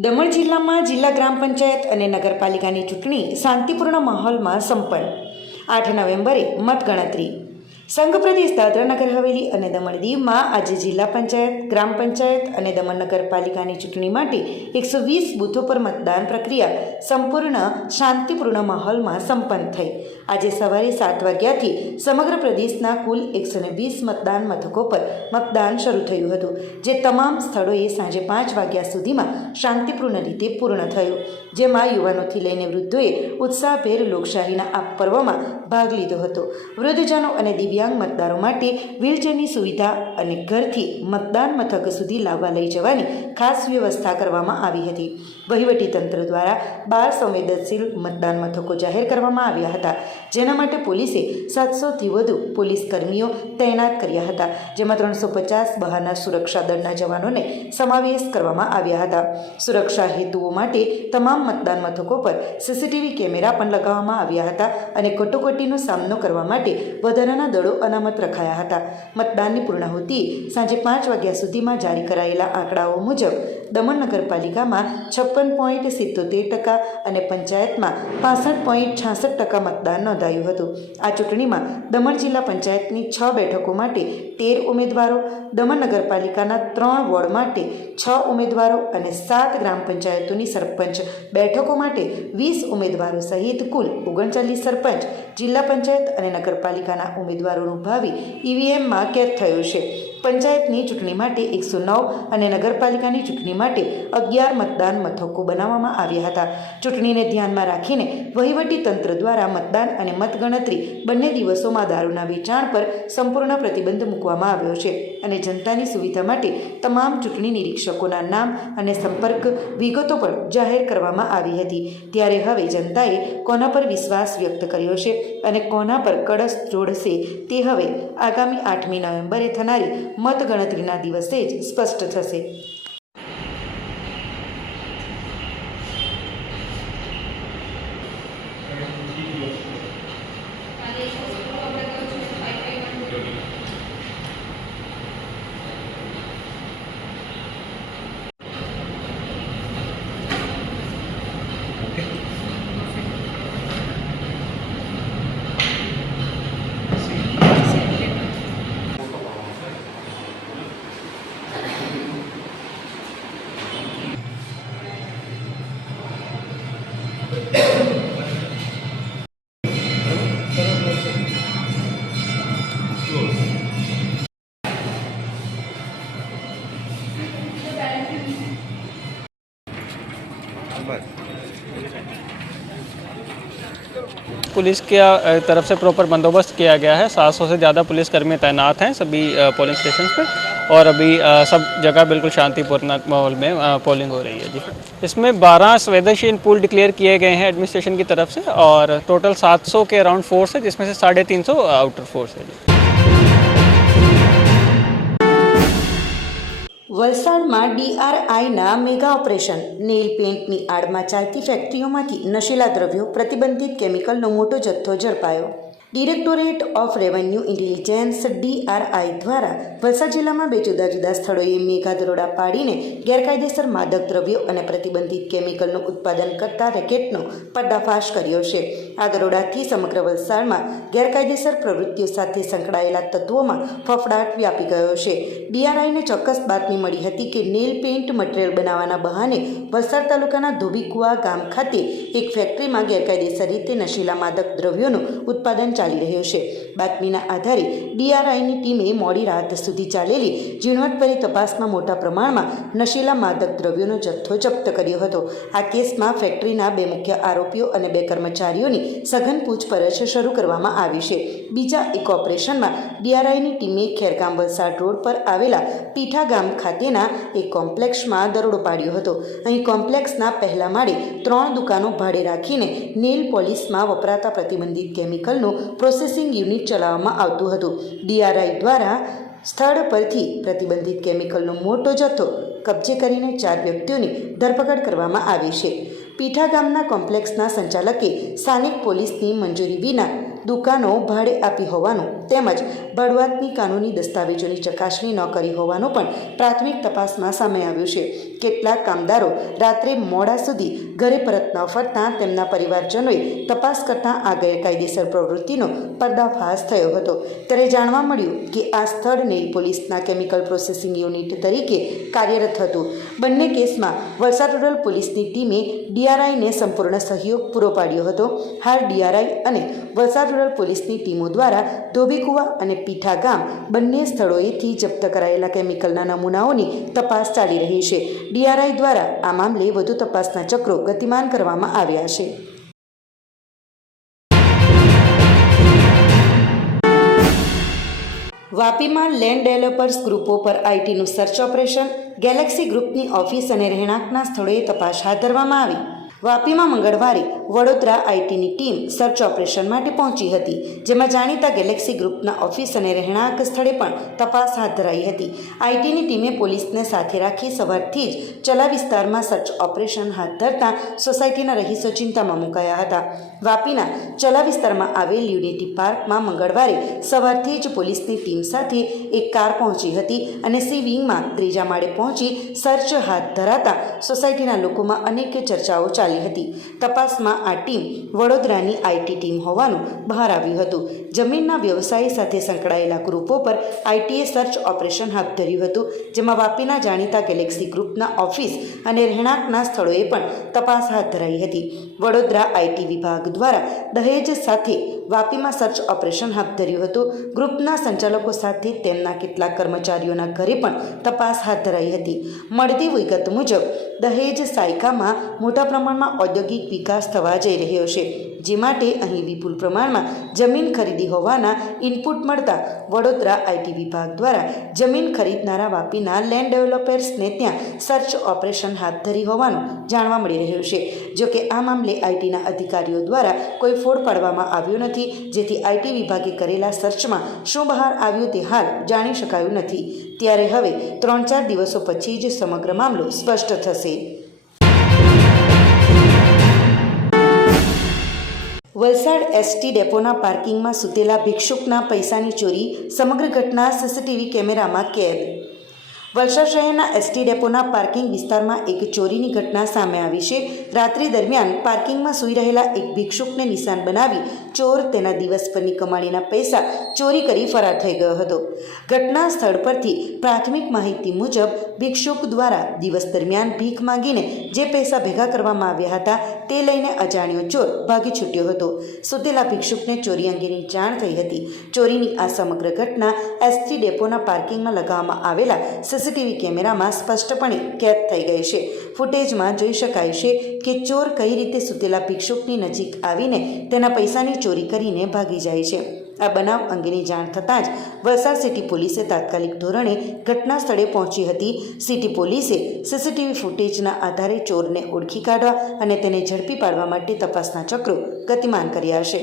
દમણ જિલ્લામાં જિલ્લા ગ્રામ પંચાયત અને નગરપાલિકાની ચૂંટણી શાંતિપૂર્ણ માહોલમાં સંપન્ન. આઠ નવેમ્બરે મતગણતરી. સંઘ પ્રદેશ દાદરા નગર હવેલી અને દમણ દીવમાં આજે જિલ્લા પંચાયત, ગ્રામ પંચાયત અને દમણ નગરપાલિકાની ચૂંટણી માટે એકસો વીસ બૂથો પર મતદાન પ્રક્રિયા સંપૂર્ણ શાંતિપૂર્ણ માહોલમાં સંપન્ન થઈ. આજે સવારે સાત વાગ્યાથી સમગ્ર પ્રદેશના કુલ એકસો વીસ મતદાન મથકો પર મતદાન શરૂ થયું હતું, જે તમામ સ્થળોએ સાંજે પાંચ વાગ્યા સુધીમાં શાંતિપૂર્ણ રીતે પૂર્ણ થયું. જેમાં યુવાનોથી લઈને વૃદ્ધોએ ઉત્સાહભેર લોકશાહીના આ પર્વમાં ભાગ લીધો હતો. વૃદ્ધજનો અને દિવ્યાંગ મતદારો માટે વ્હીલચેરની સુવિધા અને ઘરથી મતદાન મથક સુધી લાવવા લઈ જવાની ખાસ વ્યવસ્થા કરવામાં આવી હતી. વહીવટીતંત્ર દ્વારા બાર સંવેદનશીલ મતદાન મથકો જાહેર કરવામાં આવ્યા હતા. જેના માટે પોલીસે સાતસોથી વધુ પોલીસ કર્મીઓ તૈનાત કર્યા હતા, જેમાં ત્રણસો પચાસ બહારના સુરક્ષા દળના જવાનોને સમાવેશ કરવામાં આવ્યા હતા. સુરક્ષા હેતુઓ માટે તમામ મતદાન મથકો પર સીસીટીવી કેમેરા પણ લગાવવામાં આવ્યા હતા અને કટોકટીનો સામનો કરવા માટે વધારાના દળો અનામત રખાયા હતા. મતદાનની પૂર્ણાહુતિ સાંજે પાંચ વાગ્યા સુધીમાં જારી કરાયેલા આંકડાઓ મુજબ દમણ નગરપાલિકામાં છપ્પન પોઈન્ટ સિત્તોતેર ટકા અને પંચાયતમાં પાસઠ પોઈન્ટ છાસઠ ટકા મતદાન નોંધાયું હતું. આ ચૂંટણીમાં દમણ જિલ્લા પંચાયતની છ બેઠકો માટે તેર ઉમેદવારો દમણ નગરપાલિકાના ત્રણ વોર્ડ માટે છ ઉમેદવારો અને સાત ગ્રામ પંચાયતોની સરપંચ. બેઠકો માટે વીસ ઉમેદવારો સહિત કુલ ઓગણચાલીસ સરપંચ. જિલ્લા પંચાયત અને નગરપાલિકાના ઉમેદવારોનું ભાવિ ઈવીએમમાં કેદ થયું છે. પંચાયતની ચૂંટણી માટે એકસો નવ અને નગરપાલિકાની ચૂંટણી માટે અગિયાર મતદાન મથકો બનાવવામાં આવ્યા હતા. ચૂંટણીને ધ્યાનમાં રાખીને વહીવટી તંત્ર દ્વારા મતદાન અને મતગણતરી બંને દિવસોમાં દારૂના વેચાણ પર સંપૂર્ણ પ્રતિબંધ મૂકવામાં આવ્યો છે અને જનતાની સુવિધા માટે તમામ ચૂંટણી નિરીક્ષકોના નામ અને સંપર્ક વિગતો પણ જાહેર કરવામાં આવી હતી. ત્યારે હવે જનતાએ કોના પર વિશ્વાસ વ્યક્ત કર્યો છે અને કોના પર કળશ જોડશે તે હવે આગામી આઠમી નવેમ્બરે થનારી મતગણતરીના દિવસે જ સ્પષ્ટ થશે. पुलिस के तरफ़ से प्रॉपर बंदोबस्त किया गया है। 700 से ज़्यादा पुलिसकर्मी तैनात हैं सभी पोलिंग स्टेशन पे। और अभी सब जगह बिल्कुल शांतिपूर्ण माहौल में पोलिंग हो रही है जी। इसमें 12 संवेदनशील पूल डिक्लेयर किए गए हैं एडमिनिस्ट्रेशन की तरफ़ से और टोटल 700 के अराउंड फोर्स है, जिसमें से साढ़े आउटर फोर्स है जी। વલસાડમાં ડીઆરઆઈના મેગા ઓપરેશન. નેલ પેઇન્ટની આડમાં ચાલતી ફેક્ટરીઓમાંથી નશીલા દ્રવ્યો, પ્રતિબંધિત કેમિકલનો મોટો જથ્થો ઝડપાયો. Directorate of revenue intelligence, DRI દ્વારા વલસાડ જિલ્લામાં બે જુદા જુદા સ્થળોએ મેઘા દરોડા પાડીને ગેરકાયદેસર માદક દ્રવ્યો અને પ્રતિબંધિત કેમિકલનું ઉત્પાદન કરતા રેકેટનો પર્દાફાશ કર્યો છે. આ દરોડાથી સમગ્ર વલસાડમાં ગેરકાયદેસર પ્રવૃત્તિઓ સાથે સંકળાયેલા તત્વોમાં ફફડાટ વ્યાપી ગયો છે. ડીઆરઆઈને ચોક્કસ બાતમી મળી હતી કે નેલ પેઇન્ટ મટીરિયલ બનાવવાના બહાને વલસાડ તાલુકાના ધોબીકુવા ગામ ખાતે એક ફેક્ટરીમાં ગેરકાયદેસર રીતે નશીલા માદક દ્રવ્યોનું ઉત્પાદન ચાલી રહ્યો છે. બાતમીના આધારે ડીઆરઆઈની ટીમે મોડી રાત સુધી ચાલેલી ઝીણવટભરી તપાસમાં મોટા પ્રમાણમાં નશીલા માદક દ્રવ્યોનો જથ્થો જપ્ત કર્યો હતો. આ કેસમાં ફેક્ટરીના બે મુખ્ય આરોપીઓ અને બે કર્મચારીઓની સઘન પૂછપરછ શરૂ કરવામાં આવી છે. બીજા એક ઓપરેશનમાં ડીઆરઆઈની ટીમે ખેરગામ વલસાડ રોડ પર આવેલા પીઠા ગામ ખાતેના એક કોમ્પ્લેક્ષમાં દરોડો પાડ્યો હતો. અહીં કોમ્પ્લેક્ષના પહેલા માળે ત્રણ દુકાનો ભાડે રાખીને નેલ પોલીસમાં વપરાતા પ્રતિબંધિત કેમિકલનું પ્રોસેસિંગ યુનિટ ચલાવવામાં આવતું હતું. ડીઆરઆઈ દ્વારા સ્થળ પરથી પ્રતિબંધિત કેમિકલનો મોટો જથ્થો કબજે કરીને ચાર વ્યક્તિઓની ધરપકડ કરવામાં આવી છે. પીઠા ગામના કોમ્પ્લેક્સના સંચાલકે સ્થાનિક પોલીસની મંજૂરી વિના દુકાનો ભાડે આપી હોવાનું તેમજ ભડવાતની કાનૂની દસ્તાવેજોની ચકાસણી ન કરી હોવાનું પણ પ્રાથમિક તપાસમાં સામે આવ્યું છે. કેટલાક કામદારો રાત્રે મોડા સુધી ઘરે પરત ન ફરતા તેમના પરિવારજનોએ તપાસ કરતા આ ગેરકાયદેસર પ્રવૃત્તિનો પર્દાફાશ થયો હતો. ત્યારે જાણવા મળ્યું કે આ સ્થળ નેલ પોલીસના કેમિકલ પ્રોસેસિંગ યુનિટ તરીકે કાર્યરત હતું. બંને કેસમાં વલસાડ રૂરલ પોલીસની ટીમે ડીઆરઆઈને સંપૂર્ણ સહયોગ પૂરો પાડ્યો હતો. હાલ ડીઆરઆઈ અને વલસાડ રૂરલ પોલીસની ટીમો દ્વારા ધોબીકુવા અને પીઠા ગામ બંને સ્થળોએથી જપ્ત કરાયેલા કેમિકલના નમૂનાઓની તપાસ ચાલી રહી છે. ડીઆરઆઈ દ્વારા આ મામલે વધુ તપાસના ચક્રો ગતિમાન કરવામાં આવ્યા છે. વાપીમાં લેન્ડ ડેવલપર્સ ગ્રુપો પર આઈટીનું સર્ચ ઓપરેશન, ગેલેક્સી ગ્રુપની ઓફિસ અને રહેણાંકના સ્થળોએ તપાસ હાથ ધરવામાં આવી. વાપીમાં મંગળવારે વડોદરા આઈટીની ટીમ સર્ચ ઓપરેશન માટે પહોંચી હતી, જેમાં જાણીતા ગેલેક્સી ગ્રુપના ઓફિસ અને રહેણાંક સ્થળે પણ તપાસ હાથ ધરાઈ હતી. આઈટીની ટીમે પોલીસને સાથે રાખી સવારથી જ ચલા વિસ્તારમાં સર્ચ ઓપરેશન હાથ ધરતા સોસાયટીના રહીશો ચિંતામાં મુકાયા હતા. વાપીના ચલા વિસ્તારમાં આવેલ યુનિટી પાર્કમાં મંગળવારે સવારથી જ પોલીસની ટીમ સાથે એક કાર પહોંચી હતી અને સી વિંગમાં ત્રીજા માળે પહોંચી સર્ચ હાથ ધરાતા સોસાયટીના લોકોમાં અનેક ચર્ચાઓ ચાલી હતી. તપાસમાં આ ટીમ વડોદરાની આઈટી ટીમ હોવાનું બહાર આવ્યું હતું. જમીનના વ્યવસાય સાથે સંકળાયેલા ગ્રુપો પર આઈટીએ સર્ચ ઓપરેશન હાથ ધર્યું હતું, જેમાં વાપીના જાણીતા ગેલેક્સી ગ્રુપના ઓફિસ અને રહેણાંકના સ્થળોએ પણ તપાસ હાથ ધરાઈ હતી. વડોદરા આઈટી વિભાગ દ્વારા દહેજ સાથે વાપીમાં સર્ચ ઓપરેશન હાથ ધર્યું હતું. ગ્રુપના સંચાલકો સાથે તેમના કેટલાક કર્મચારીઓના ઘરે પણ તપાસ હાથ ધરાઈ હતી. મળતી વિગત મુજબ, દહેજ સાયકામાં મોટા પ્રમાણમાં ઔદ્યોગિક વિકાસ થવા જઈ રહ્યો છે, જે માટે અહીં વિપુલ પ્રમાણમાં જમીન ખરીદી હોવાના ઇનપુટ મળતા વડોદરા આઈટી વિભાગ દ્વારા જમીન ખરીદનારા વાપીના લેન્ડ ડેવલપર્સને ત્યાં સર્ચ ઓપરેશન હાથ ધરી હોવાનું જાણવા મળી રહ્યું છે. જોકે આ મામલે આઈટીના અધિકારીઓ દ્વારા કોઈ ફોડ પાડવામાં આવ્યો નથી, જેથી આઈટી વિભાગે કરેલા સર્ચમાં શું બહાર આવ્યું તે હાલ જાણી શકાયું નથી. ત્યારે હવે ત્રણ ચાર દિવસો પછી જ સમગ્ર મામલો સ્પષ્ટ થશે. વલસાડ એસટી ડેપોના પાર્કિંગમાં સૂતેલા ભિક્ષુકના પૈસાની ચોરી, સમગ્ર ઘટના સીસીટીવી કેમેરામાં કેદ. વલસાડ શહેરના એસટી ડેપોના પાર્કિંગ વિસ્તારમાં એક ચોરીની ઘટના સામે આવી છે. રાત્રિ દરમિયાન પાર્કિંગમાં સૂઈ રહેલા એક ભિક્ષુકને નિશાન બનાવી ચોર તેના દિવસ પરની કમાણીના પૈસા ચોરી કરી ફરાર થઈ ગયો હતો. ઘટના સ્થળ પરથી પ્રાથમિક માહિતી મુજબ ભિક્ષુક દ્વારા દિવસ દરમિયાન ભીખ માંગીને જે પૈસા ભેગા કરવામાં આવ્યા હતા તે લઈને અજાણ્યો ચોર ભાગી છૂટ્યો હતો. સુતેલા ભિક્ષુકને ચોરી અંગેની જાણ થઈ હતી. ચોરીની આ સમગ્ર ઘટના એસટી ડેપોના પાર્કિંગમાં લગાવવામાં આવેલા સીસીટીવી કેમેરામાં સ્પષ્ટપણે કેદ થઈ ગઈ છે. ફૂટેજમાં જોઈ શકાય છે કે ચોર કઈ રીતે સુતેલા ભિક્ષુકની નજીક આવીને તેના પૈસાની ચોરી કરીને ભાગી જાય છે. આ બનાવ અંગેની જાણ થતાં જ વલસાડ સિટી પોલીસે તાત્કાલિક ધોરણે ઘટના સ્થળે પહોંચી હતી. સિટી પોલીસે સીસીટીવી ફૂટેજના આધારે ચોરને ઓળખી કાઢવા અને તેને ઝડપી પાડવા માટે તપાસના ચક્રો ગતિમાન કર્યા છે.